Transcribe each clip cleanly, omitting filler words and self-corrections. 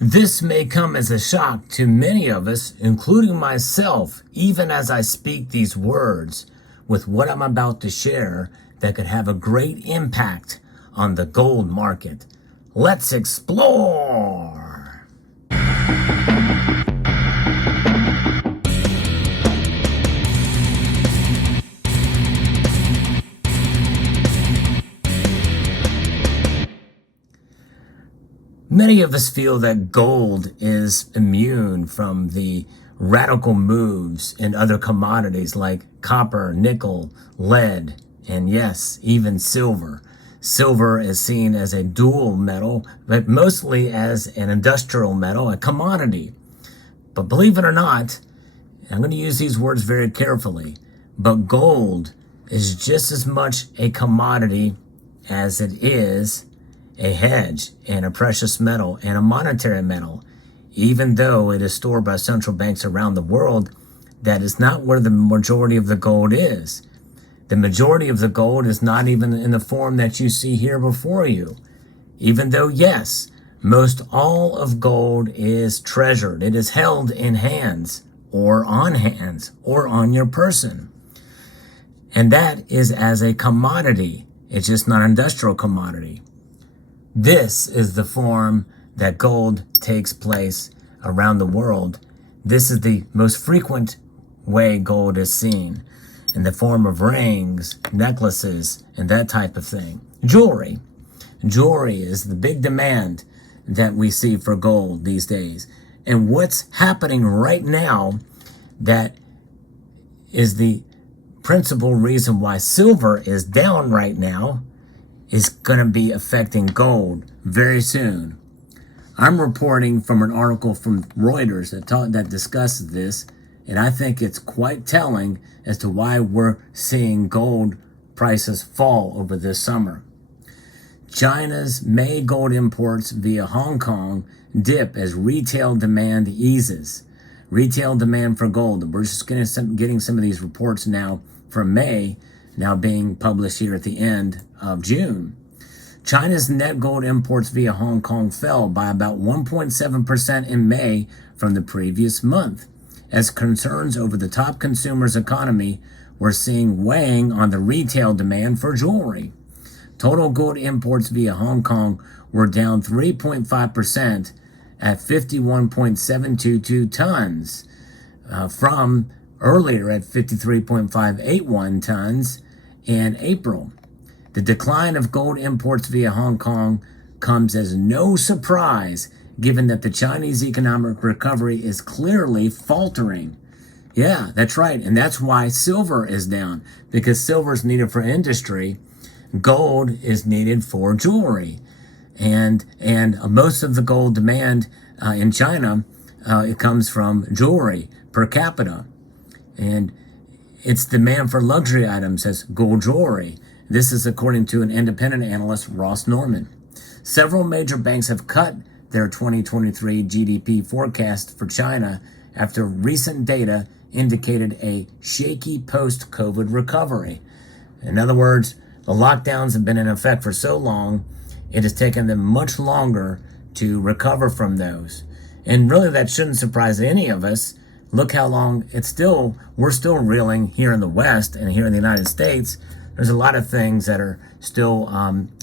This may come as a shock to many of us, including myself, even as I speak these words with what I'm about to share that could have a great impact on the gold market. Let's explore! Many of us feel that gold is immune from the radical moves in other commodities like copper, nickel, lead, and yes, even silver. Silver is seen as a dual metal, but mostly as an industrial metal, a commodity. But believe it or not, I'm going to use these words very carefully, but gold is just as much a commodity as it is a hedge and a precious metal and a monetary metal. Even though it is stored by central banks around the world, that is not where the majority of the gold is. The majority of the gold is not even in the form that you see here before you. Even though, yes, most all of gold is treasured. It is held in hands or on your person. And that is as a commodity. It's just not an industrial commodity. This is the form that gold takes place around the world. This is the most frequent way gold is seen, in the form of rings, necklaces, and that type of thing. Jewelry. Jewelry is the big demand that we see for gold these days. And what's happening right now that is the principal reason why silver is down right now is going to be affecting gold very soon. I'm reporting from an article from Reuters that discusses this, and I think it's quite telling as to why we're seeing gold prices fall over this summer. China's May gold imports via Hong Kong dip as retail demand eases. Retail demand for gold. We're just getting some of these reports now from May, now being published here at the end of June. China's net gold imports via Hong Kong fell by about 1.7% in May from the previous month, as concerns over the top consumer's economy were seen weighing on the retail demand for jewelry. Total gold imports via Hong Kong were down 3.5% at 51.722 tons from earlier at 53.581 tons in April. The decline of gold imports via Hong Kong comes as no surprise, given that the Chinese economic recovery is clearly faltering. Yeah, that's right. And that's why silver is down, because silver is needed for industry. Gold is needed for jewelry. And most of the gold demand in China, it comes from jewelry per capita. And its demand for luxury items as gold jewelry. This is according to an independent analyst, Ross Norman. Several major banks have cut their 2023 GDP forecast for China after recent data indicated a shaky post-COVID recovery. In other words, the lockdowns have been in effect for so long, it has taken them much longer to recover from those. And really that shouldn't surprise any of us. Look how long we're still reeling here in the West and here in the United States. There's a lot of things that are still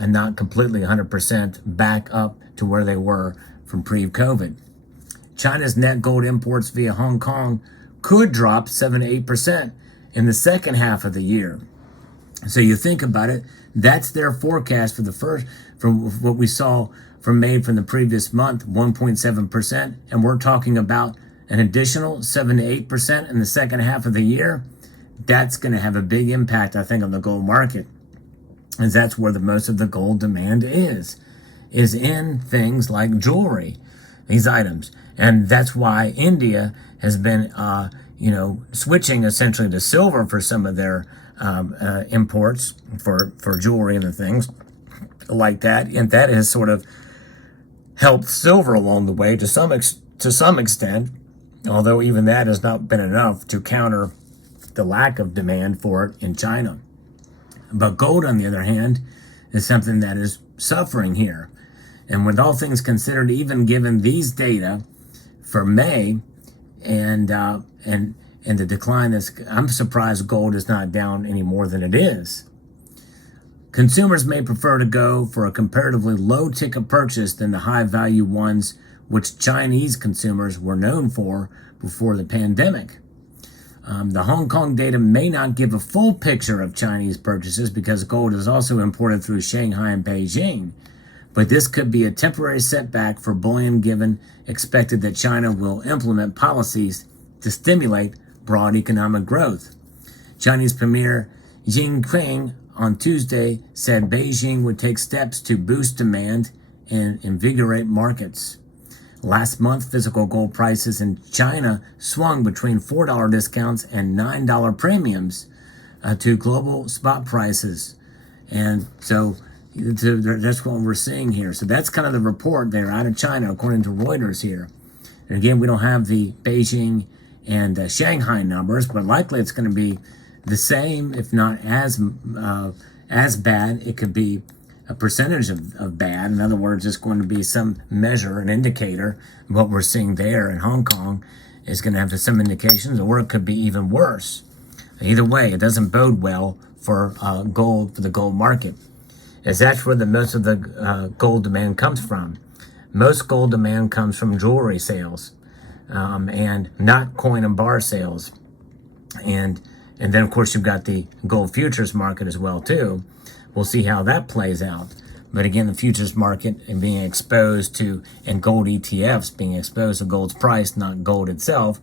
not completely 100% back up to where they were from pre-COVID. China's net gold imports via Hong Kong could drop 7 to 8% in the second half of the year. So you think about it, that's their forecast from what we saw from May from the previous month, 1.7%, and we're talking about an additional 7 to 8% in the second half of the year. That's going to have a big impact, I think, on the gold market, as that's where the most of the gold demand is in things like jewelry, these items. And that's why India has been, switching essentially to silver for some of their imports for jewelry and the things like that. And that has sort of helped silver along the way to some extent, although even that has not been enough to counter the lack of demand for it in China. But gold, on the other hand, is something that is suffering here. And with all things considered, even given these data for May and the decline, I'm surprised gold is not down any more than it is. Consumers may prefer to go for a comparatively low ticket purchase than the high value ones which Chinese consumers were known for before the pandemic. The Hong Kong data may not give a full picture of Chinese purchases because gold is also imported through Shanghai and Beijing. But this could be a temporary setback for bullion given expected that China will implement policies to stimulate broad economic growth. Chinese Premier Xi Jinping on Tuesday said Beijing would take steps to boost demand and invigorate markets. Last month, physical gold prices in China swung between $4 discounts and $9 premiums to global spot prices. And so that's what we're seeing here. So that's kind of the report there out of China, according to Reuters here. And again, we don't have the Beijing and Shanghai numbers, but likely it's going to be the same, if not as bad. It could be a percentage of bad. In other words, it's going to be some measure, an indicator. What we're seeing there in Hong Kong is going to have some indications, or it could be even worse. Either way, it doesn't bode well for gold, for the gold market, as that's where the most of the gold demand comes from. Most gold demand comes from jewelry sales, and not coin and bar sales. And then, of course, you've got the gold futures market as well, too. We'll see how that plays out. But again, the futures market and being exposed to, and gold ETFs being exposed to gold's price, not gold itself.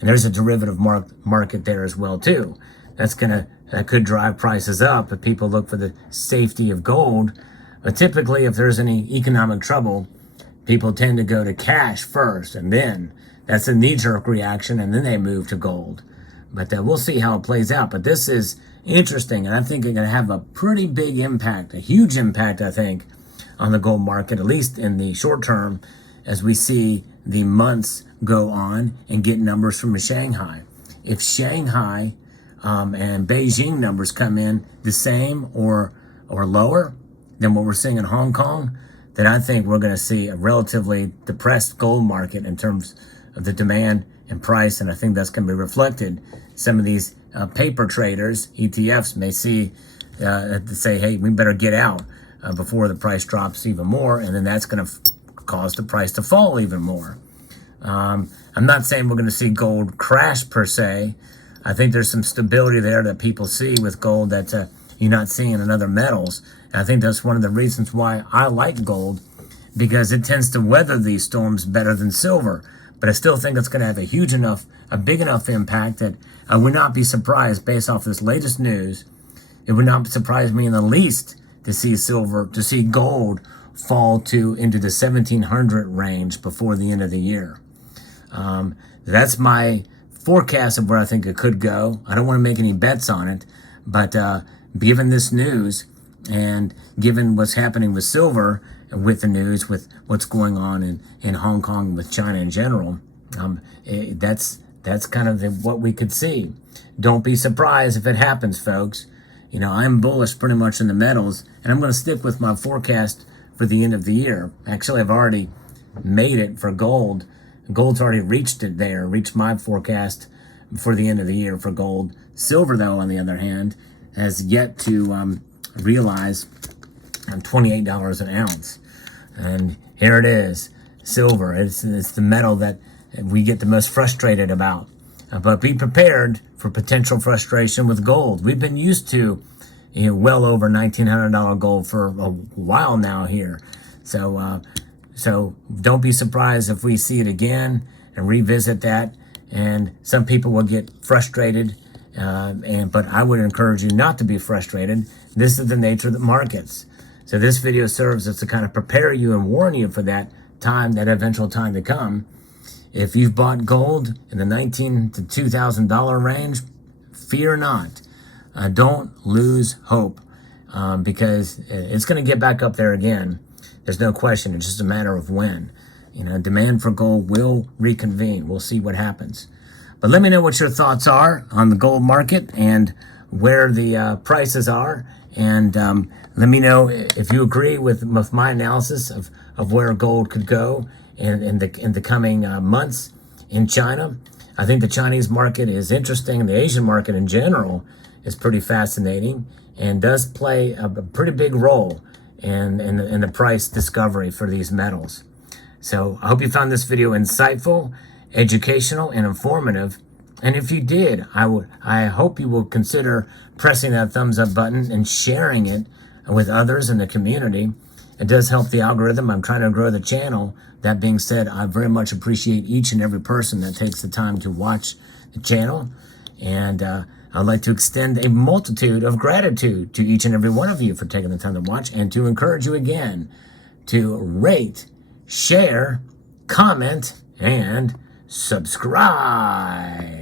And there's a derivative market there as well, too. That could drive prices up if people look for the safety of gold. But typically, if there's any economic trouble, people tend to go to cash first, and then that's a knee-jerk reaction, and then they move to gold. But we'll see how it plays out. But this is interesting, and I think it's going to have a pretty big impact, a huge impact, I think, on the gold market, at least in the short term, as we see the months go on and get numbers from Shanghai. If Shanghai and Beijing numbers come in the same or lower than what we're seeing in Hong Kong, then I think we're going to see a relatively depressed gold market in terms of the demand and price, and I think that's going to be reflected. Some of these paper traders, ETFs, may see say, hey, we better get out before the price drops even more, and then that's going to cause the price to fall even more. I'm not saying we're going to see gold crash per se. I think there's some stability there that people see with gold that you're not seeing in other metals. And I think that's one of the reasons why I like gold, because it tends to weather these storms better than silver. But I still think it's going to have a big enough impact that I would not be surprised, based off this latest news, it would not surprise me in the least to see gold fall into the 1700 range before the end of the year. That's my forecast of where I think it could go. I don't want to make any bets on it, but given this news and given what's happening with silver, with the news, with what's going on in Hong Kong, with China in general, that's kind of what we could see. Don't be surprised if it happens, folks. You know, I'm bullish pretty much in the metals, and I'm going to stick with my forecast for the end of the year. Actually, I've already made it for gold. Gold's already reached my forecast for the end of the year for gold. Silver, though, on the other hand, has yet to realize $28 an ounce. And here it is, silver. It's the metal that we get the most frustrated about. But be prepared for potential frustration with gold. We've been used to well over $1,900 gold for a while now here. So don't be surprised if we see it again and revisit that. And some people will get frustrated, but I would encourage you not to be frustrated. This is the nature of the markets. So this video serves as to kind of prepare you and warn you for that eventual time to come. If you've bought gold in the $1,900 to $2,000 range, fear not. Don't lose hope, because it's going to get back up there again. There's no question. It's just a matter of when. Demand for gold will reconvene. We'll see what happens. But let me know what your thoughts are on the gold market and where the prices are. And let me know if you agree with my analysis of where gold could go in the coming months in China. I think the Chinese market is interesting. The Asian market in general is pretty fascinating and does play a pretty big role in the price discovery for these metals. So I hope you found this video insightful, educational, and informative. And if you did, I hope you will consider pressing that thumbs up button and sharing it with others in the community. It does help the algorithm. I'm trying to grow the channel. That being said, I very much appreciate each and every person that takes the time to watch the channel. And I'd like to extend a multitude of gratitude to each and every one of you for taking the time to watch, and to encourage you again to rate, share, comment, and subscribe.